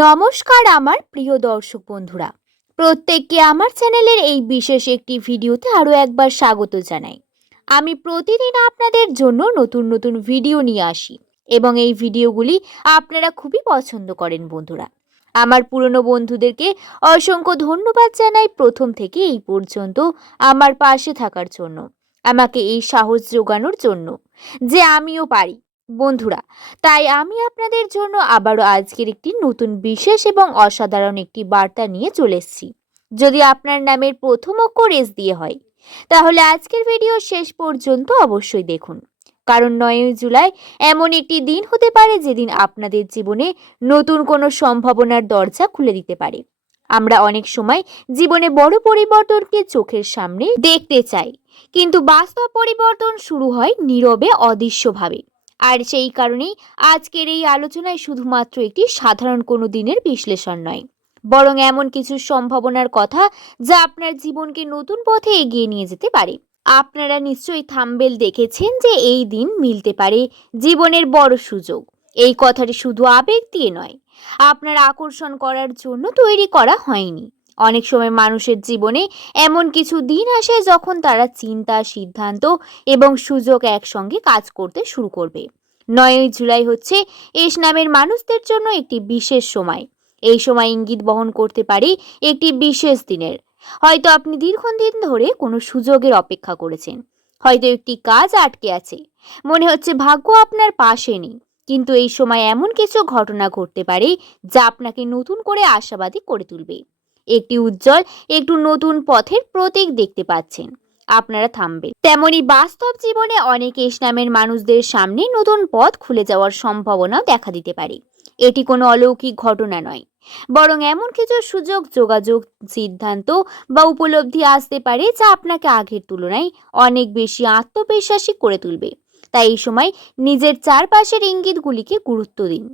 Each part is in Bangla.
নমস্কার আমার প্রিয় দর্শক বন্ধুরা, প্রত্যেককে আমার চ্যানেলের এই বিশেষ একটি ভিডিওতে আরও একবার স্বাগত জানাই। আমি প্রতিদিন আপনাদের জন্য নতুন নতুন ভিডিও নিয়ে আসি এবং এই ভিডিওগুলি আপনারা খুবই পছন্দ করেন বন্ধুরা। আমার পুরনো বন্ধুদেরকে অসংখ্য ধন্যবাদ জানাই প্রথম থেকে এই পর্যন্ত আমার পাশে থাকার জন্য, আমাকে এই সাহস যোগানোর জন্য যে আমিও পারি বন্ধুরা। তাই আমি আপনাদের জন্য আবারও আজকের একটি নতুন বিশেষ এবং অসাধারণ একটি বার্তা নিয়ে চলে এসেছি। যদি আপনার নামের প্রথম অক্ষর এস দিয়ে হয় তাহলে আজকের ভিডিও শেষ পর্যন্ত অবশ্যই দেখুন, কারণ 9 জুলাই এমন একটি দিন হতে পারে যেদিন আপনাদের জীবনে নতুন কোনো সম্ভাবনার দরজা খুলে দিতে পারে। আমরা অনেক সময় জীবনে বড় পরিবর্তনকে চোখের সামনে দেখতে চাই, কিন্তু বাস্তব পরিবর্তন শুরু হয় নীরবে, অদৃশ্যভাবে। আর সেই কারণেই আজকের এই আলোচনায় শুধুমাত্র একটি সাধারণ কোনো দিনের বিশ্লেষণ নয়, বরং এমন কিছু সম্ভাবনার কথা যা আপনার জীবনকে নতুন পথে এগিয়ে নিয়ে যেতে পারে। আপনারা নিশ্চয়ই থাম্বনেল দেখেছেন যে এই দিন মিলতে পারে জীবনের বড় সুযোগ। এই কথাটি শুধু আবেগ দিয়ে নয়, আপনার আকর্ষণ করার জন্য তৈরি করা হয়নি। অনেক সময় মানুষের জীবনে এমন কিছু দিন আসে যখন তারা চিন্তা, সিদ্ধান্ত এবং সুযোগ একসঙ্গে কাজ করতে শুরু করবে। 9 জুলাই হচ্ছে এস নামের মানুষদের জন্য একটি বিশেষ সময়। এই সময় ইঙ্গিত বহন করতে পারে একটি বিশেষ দিনের। হয়তো আপনি দীর্ঘদিন ধরে কোনো সুযোগের অপেক্ষা করেছেন, হয়তো একটি কাজ আটকে আছে, মনে হচ্ছে ভাগ্য আপনার পাশে নেই। কিন্তু এই সময় এমন কিছু ঘটনা ঘটতে পারে যা আপনাকে নতুন করে আশাবাদী করে তুলবে। একটি উজ্জ্বল, একটু নতুন পথের প্রতীক দেখতে পাচ্ছেন। আপনারা থামবেন। তেমনি বাস্তব জীবনে অনেক এস নামের মানুষদের সামনে নতুন পথ খুলে যাওয়ার সম্ভাবনা দেখা দিতে পারে। এটি কোনো অলৌকিক ঘটনা নয়, বরং এমন কিছু সুযোগ, যোগাযোগ, সিদ্ধান্ত বা উপলব্ধি আসতে পারে যা আপনাকে আগের তুলনায় অনেক বেশি আত্মবিশ্বাসী করে তুলবে। তাই এই সময় নিজের চারপাশের ইঙ্গিতগুলিকে গুরুত্ব দিন।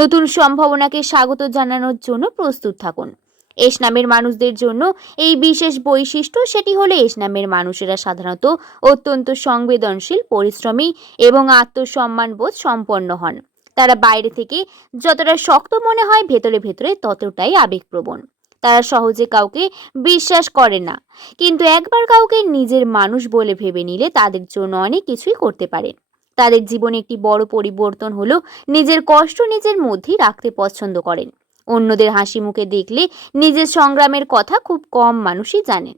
নতুন সম্ভাবনাকে স্বাগত জানানোর জন্য প্রস্তুত থাকুন। এস নামের মানুষদের জন্য এই বিশেষ বৈশিষ্ট্য, সেটি হলো এস নামের মানুষেরা সাধারণত অত্যন্ত সংবেদনশীল, পরিশ্রমী এবং আত্মসম্মানবোধ সম্পন্ন হন। তারা বাইরে থেকে যতটা শক্ত মনে হয়, ভেতরে ভেতরে ততটাই আবেগপ্রবণ। তারা সহজে কাউকে বিশ্বাস করে না, কিন্তু একবার কাউকে নিজের মানুষ বলে ভেবে নিলে তাদের জন্য অনেক কিছুই করতে পারে। তাদের জীবনে একটি বড় পরিবর্তন হলো নিজের কষ্ট নিজের মধ্যেই রাখতে পছন্দ করেন। অন্যদের হাসি মুখে দেখলে নিজের সংগ্রামের কথা খুব কম মানুষই জানেন।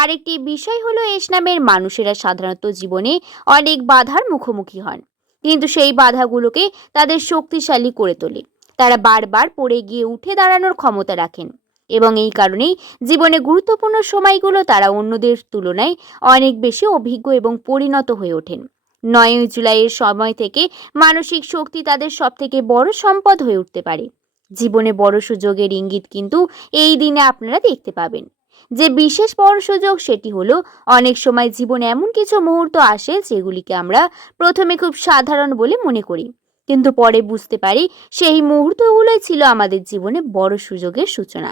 আরেকটি বিষয় হলো এস নামের মানুষেরা সাধারণত জীবনে অনেক বাধার মুখোমুখি হন, কিন্তু সেই বাধাগুলোকে তাদের শক্তিশালী করে তোলে। তারা বারবার পড়ে গিয়ে উঠে দাঁড়ানোর ক্ষমতা রাখেন এবং এই কারণেই জীবনে গুরুত্বপূর্ণ সময়গুলো তারা অন্যদের তুলনায় অনেক বেশি অভিজ্ঞ এবং পরিণত হয়ে ওঠেন। 9 জুলাইয়ের সময় থেকে মানসিক শক্তি তাদের সবথেকে বড় সম্পদ হয়ে উঠতে পারে। জীবনে বড় সুযোগের ইঙ্গিত কিন্তু এই দিনে আপনারা দেখতে পাবেন। যে বিশেষ বড় সুযোগ, সেটি হলো অনেক সময় জীবনে এমন কিছু মুহূর্ত আসে যেগুলিকে আমরা প্রথমে খুব সাধারণ বলে মনে করি, কিন্তু পরে বুঝতে পারি সেই মুহূর্তগুলোই ছিল আমাদের জীবনে বড় সুযোগের সূচনা।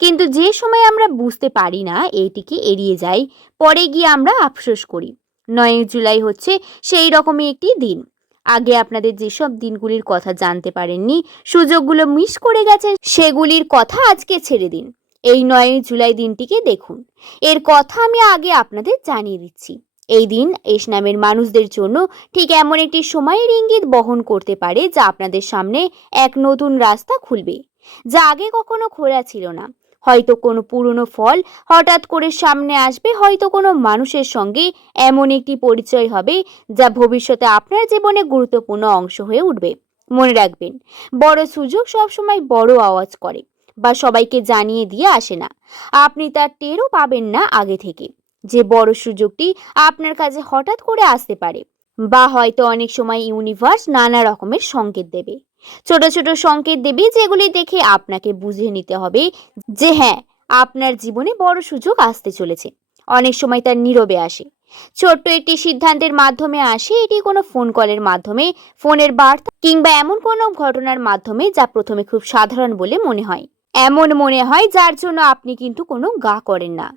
কিন্তু যে সময় আমরা বুঝতে পারি না, এইটিকে এড়িয়ে যাই, পরে গিয়ে আমরা আফসোস করি। 9 জুলাই হচ্ছে সেই রকমই একটি দিন। আগে আপনাদের যেসব দিনগুলির কথা জানতে পারেননি, সুযোগগুলো মিস করে গেছেন, সেগুলির কথা আজকে ছেড়ে দিন। এই 9 জুলাই দিনটিকে দেখুন। এর কথা আমি আগে আপনাদের জানিয়ে দিচ্ছি। এই দিন এস নামের মানুষদের জন্য ঠিক এমন একটি সময়ের ইঙ্গিত বহন করতে পারে যা আপনাদের সামনে এক নতুন রাস্তা খুলবে, যা আগে কখনো খোলা ছিল না। হয়তো কোনো পুরনো ফল হঠাৎ করে সামনে আসবে, হয়তো কোনো মানুষের সঙ্গে এমন একটি পরিচয় হবে যা ভবিষ্যতে আপনার জীবনে গুরুত্বপূর্ণ অংশ হয়ে উঠবে। মনে রাখবেন, বড় সুযোগ সবসময় বড় আওয়াজ করে বা সবাইকে জানিয়ে দিয়ে আসে না। আপনি তার টেরও পাবেন না আগে থেকে। যে বড় সুযোগটি আপনার কাছে হঠাৎ করে আসতে পারে, বা হয়তো অনেক সময় ইউনিভার্স নানা রকমের সংকেত দেবে, ছোট ছোট সংকেত দেবে, যেগুলি দেখে আপনাকে বুঝে নিতে হবে যে হ্যাঁ, আপনার জীবনে বড় সুযোগ আসতে চলেছে। অনেক সময় তার নীরবে আসে, ছোট্ট একটি সিদ্ধান্তের মাধ্যমে আসে। এটি কোনো ফোন কলের মাধ্যমে, ফোনের বার্তা কিংবা এমন কোনো ঘটনার মাধ্যমে যা প্রথমে খুব সাধারণ বলে মনে হয়, এমন মনে হয় যার জন্য আপনি কিন্তু কোনো গা করেন না,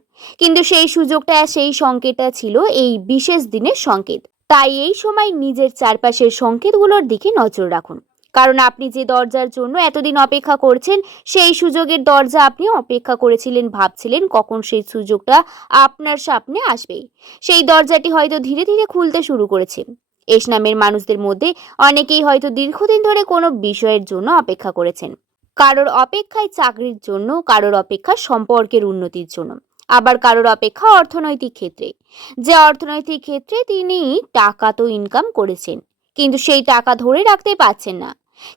কিন্তু সেই সুযোগটা, সেই সংকেতটা ছিল এই বিশেষ দিনের সংকেত। তাই এই সময় নিজের চারপাশের সংকেতগুলোর দিকে নজর রাখুন, কারণ আপনি যে দরজার জন্য এতদিন অপেক্ষা করছেন, সেই সুযোগের দরজা আপনি অপেক্ষা করেছিলেন, ভাবছিলেন কখন সেই সুযোগটা আপনার সামনে আসবে। সেই দরজাটি হয়তো ধীরে ধীরে খুলতে শুরু করেছে। এস নামের মানুষদের মধ্যে অনেকেই হয়তো দীর্ঘদিন ধরে কোনো বিষয়ের জন্য অপেক্ষা করেছেন। কারোর অপেক্ষায় চাকরির জন্য, কারোর অপেক্ষা সম্পর্কের উন্নতির জন্য, আবার কারোর অপেক্ষা অর্থনৈতিক ক্ষেত্রে। যে অর্থনৈতিক ক্ষেত্রে তিনি টাকা তো ইনকাম করেছেন, কিন্তু সেই টাকা ধরে রাখতে পারছেন না।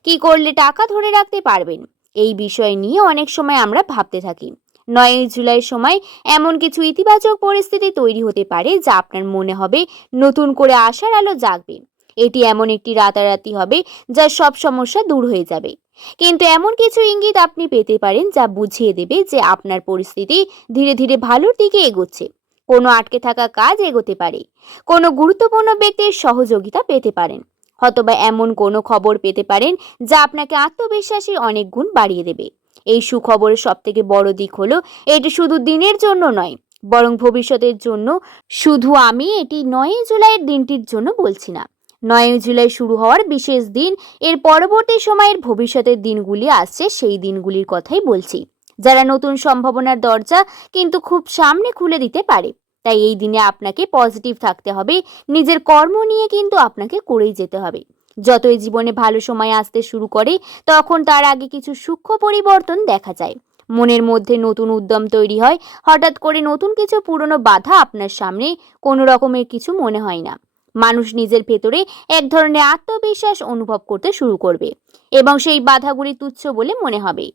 কি করলে টাকা ধরে রাখতে পারবেন, এই বিষয় নিয়ে অনেক সময় আমরা ভাবতে থাকি। 9 জুলাই সময় এমন কিছু ইতিবাচক পরিস্থিতি তৈরি হতে পারে যা আপনার মনে হবে নতুন করে আশার আলো জাগবে। এটি এমন একটি রাতারাতি হবে যা সব সমস্যা দূর হয়ে যাবে। কিন্তু এমন কিছু ইঙ্গিত আপনি পেতে পারেন যা বুঝিয়ে দেবে যে আপনার পরিস্থিতি ধীরে ধীরে ভালোর দিকে এগোচ্ছে। কোনো আটকে থাকা কাজ এগোতে পারে, কোনো গুরুত্বপূর্ণ ব্যক্তির সহযোগিতা পেতে পারেন, অথবা এমন কোনো খবর পেতে পারেন যা আপনাকে আত্মবিশ্বাসী অনেক গুণ বাড়িয়ে দেবে। এই সুখবরের সবথেকে বড় দিক হলো এটি শুধু দিনের জন্য নয়, বরং ভবিষ্যতের জন্য। শুধু আমি এটি 9 জুলাইয়ের দিনটির জন্য বলছি না। 9 জুলাই শুরু হওয়ার বিশেষ দিন, এর পরবর্তী সময়ের ভবিষ্যতের দিনগুলি আসছে সেই দিনগুলির কথাই বলছি, যারা নতুন সম্ভাবনার দরজা কিন্তু খুব সামনে খুলে দিতে পারে। তাই এই দিনে আপনাকে পজিটিভ থাকতে হবে, নিজের কর্ম নিয়ে কিন্তু আপনাকে করেই যেতে হবে। যতই জীবনে ভালো সময় আসতে শুরু করে, তখন তার আগে কিছু সূক্ষ্ম পরিবর্তন দেখা যায়। মনের মধ্যে নতুন উদ্যম তৈরি হয়। হঠাৎ করে নতুন কিছু পুরনো বাধা আপনার সামনে কোনো রকমের কিছু মনে হয় না। মানুষ নিজের ভেতরে এক ধরনের আত্মবিশ্বাস অনুভব করতে শুরু করবে এবং সেই বাধাগুলি তুচ্ছ বলে মনে হবে।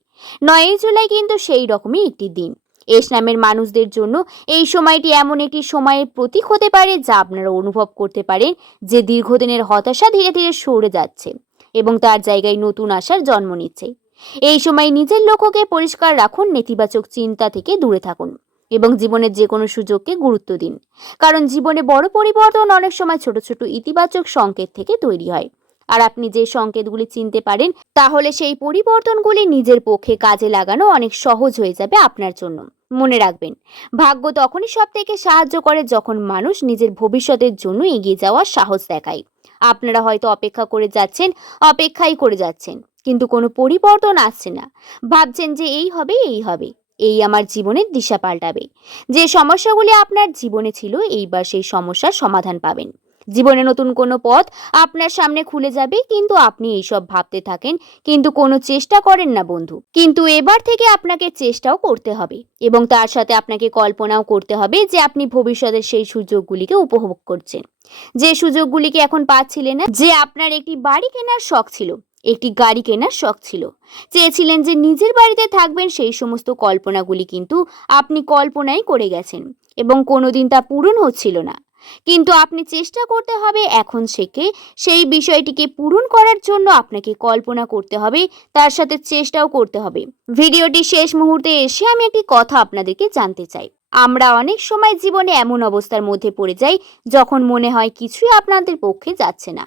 9 জুলাই কিন্তু সেই রকমই একটি দিন। এস নামের মানুষদের জন্য এই সময়টি এমন একটি সময়ের প্রতীক হতে পারে যা আপনারা অনুভব করতে পারেন যে দীর্ঘদিনের হতাশা ধীরে ধীরে সরে যাচ্ছে এবং তার জায়গায় নতুন আশার জন্ম নিচ্ছে। এই সময় নিজের লক্ষ্যকে পরিষ্কার রাখুন, নেতিবাচক চিন্তা থেকে দূরে থাকুন এবং জীবনের যে কোনো সুযোগকে গুরুত্ব দিন। কারণ জীবনে বড় পরিবর্তন অনেক সময় ছোট ছোট ইতিবাচক সংকেত থেকে তৈরি হয়। আর আপনি যে সংকেতগুলি চিনতে পারেন, তাহলে সেই পরিবর্তনগুলি নিজের পক্ষে কাজে লাগানো অনেক সহজ হয়ে যাবে আপনার জন্য। মনে রাখবেন, ভাগ্য তখনই সব থেকে সাহায্য করে যখন মানুষ নিজের ভবিষ্যতের জন্য এগিয়ে যাওয়ার সাহস দেখায়। আপনারা হয়তো অপেক্ষা করে যাচ্ছেন, অপেক্ষাই করে যাচ্ছেন, কিন্তু কোনো পরিবর্তন আসছে না। ভাবছেন যে এই হবে, এই হবে, এই আমার জীবনের দিশা পাল্টাবে। যে সমস্যাগুলি আপনার জীবনে ছিল, এইবার সেই সমস্যার সমাধান পাবেন। জীবনে নতুন কোনো পথ আপনার সামনে খুলে যাবে, কিন্তু আপনি এইসব ভাবতে থাকেন, কিন্তু কোনো চেষ্টা করেন না বন্ধু। কিন্তু এবার থেকে আপনাকে চেষ্টাও করতে হবে এবং তার সাথে আপনাকে কল্পনাও করতে হবে যে আপনি ভবিষ্যতের সেই সুযোগগুলিকে উপভোগ করছেন, যে সুযোগগুলিকে এখন পাচ্ছিলেন না। যে আপনার একটি বাড়ি কেনার শখ ছিল, একটি গাড়ি কেনার শখ ছিল, চেয়েছিলেন যে নিজের বাড়িতে থাকবেন, সেই সমস্ত কল্পনাগুলি কিন্তু আপনি কল্পনাই করে গেছেন এবং কোনোদিন তা পূরণ হচ্ছিল না। কিন্তু আপনি চেষ্টা করতে হবে এখন থেকে সেই বিষয়টিকে পূরণ করার জন্য। আপনাকে কল্পনা করতে হবে, তার সাথে চেষ্টাও করতে হবে। ভিডিওটি শেষ মুহূর্তে এসে আমি একটি কথা আপনাদেরকে জানতে চাই। আমরা অনেক সময় জীবনে এমন অবস্থার মধ্যে পড়ে যাই যখন মনে হয় কিছুই আপনাদের পক্ষে যাচ্ছে না।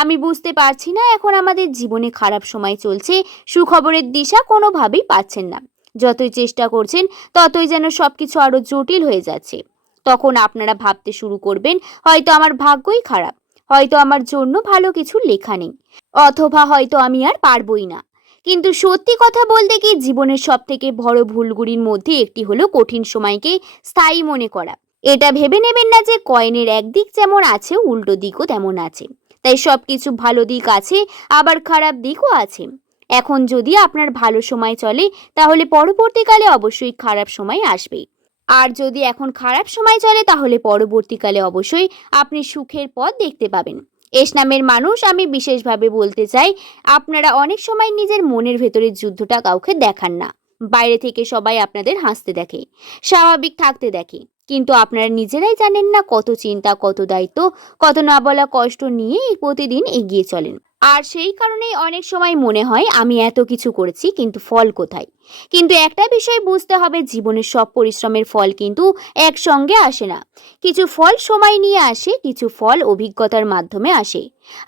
আমি বুঝতে পারছি না, এখন আমাদের জীবনে খারাপ সময় চলছে, সুখবরের দিশা কোনোভাবেই পাচ্ছেন না। যতই চেষ্টা করছেন ততই যেন সবকিছু আরো জটিল হয়ে যাচ্ছে। তখন আপনারা ভাবতে শুরু করবেন, হয়তো আমার ভাগ্যই খারাপ, হয়তো আমার জন্য ভালো কিছু লেখা নেই, অথবা হয়তো আমি আর পারবই না। কিন্তু সত্যি কথা বলতে কি, জীবনের সব থেকে বড় ভুলগুলির মধ্যে একটি হলো কঠিন সময়কে স্থায়ী মনে করা। এটা ভেবে নেবেন না যে কয়েনের একদিক যেমন আছে, উল্টো দিকও তেমন আছে। তাই সবকিছু ভালো দিক আছে, আবার খারাপ দিকও আছে। এখন যদি আপনার ভালো সময় চলে, তাহলে পরবর্তীকালে অবশ্যই খারাপ সময় আসবে। আর যদি এখন খারাপ সময় চলে, তাহলে পরবর্তীকালে অবশ্যই আপনি সুখের পথ দেখতে পাবেন। এস নামের মানুষ, আমি বিশেষভাবে বলতে চাই, আপনারা অনেক সময় নিজের মনের ভেতরের যুদ্ধটা কাউকে দেখান না। বাইরে থেকে সবাই আপনাদের হাসতে দেখে, স্বাভাবিক থাকতে দেখে, কিন্তু আপনারা নিজেরাই জানেন না কত চিন্তা, কত দায়িত্ব, কত না বলা কষ্ট নিয়ে প্রতিদিন এগিয়ে চলেন। আর সেই কারণেই অনেক সময় মনে হয় আমি এত কিছু করেছি, কিন্তু ফল কোথায়? কিন্তু একটা বিষয় বুঝতে হবে, জীবনের সব পরিশ্রমের ফল কিন্তু একসঙ্গে আসে না। কিছু ফল সময় নিয়ে আসে, কিছু ফল অভিজ্ঞতার মাধ্যমে আসে,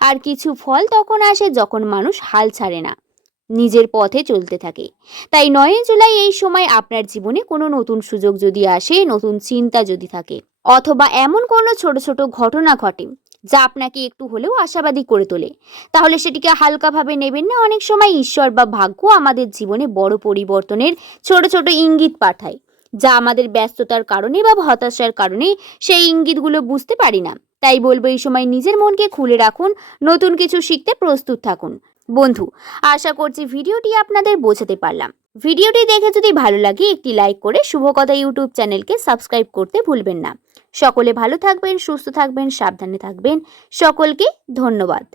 আর কিছু ফল তখন আসে যখন মানুষ হাল ছাড়ে না, নিজের পথে চলতে থাকে। তাই 9 জুলাই এই সময় আপনার জীবনে কোনো নতুন সুযোগ যদি আসে, নতুন চিন্তা যদি থাকে, অথবা এমন কোনো ছোট ছোট ঘটনা ঘটে যা আপনাকে একটু হলেও আশাবাদী করে তোলে, তাহলে সেটিকে হালকাভাবে নেবেন না। অনেক সময় ঈশ্বর বা ভাগ্য আমাদের জীবনে বড় পরিবর্তনের ছোট ছোট ইঙ্গিত পাঠায়, যা আমাদের ব্যস্ততার কারণে বা হতাশার কারণে সেই ইঙ্গিতগুলো বুঝতে পারি না। তাই বলবো, এই সময় নিজের মনকে খুলে রাখুন, নতুন কিছু শিখতে প্রস্তুত থাকুন। বন্ধু, আশা করছি ভিডিওটি আপনাদের বোঝাতে পারলাম। ভিডিওটি দেখে যদি ভালো লাগে একটি লাইক করে শুভকথা ইউটিউব চ্যানেলকে সাবস্ক্রাইব করতে ভুলবেন না। সকলে ভালো থাকবেন, সুস্থ থাকবেন, সাবধানে থাকবেন। সকলকে ধন্যবাদ।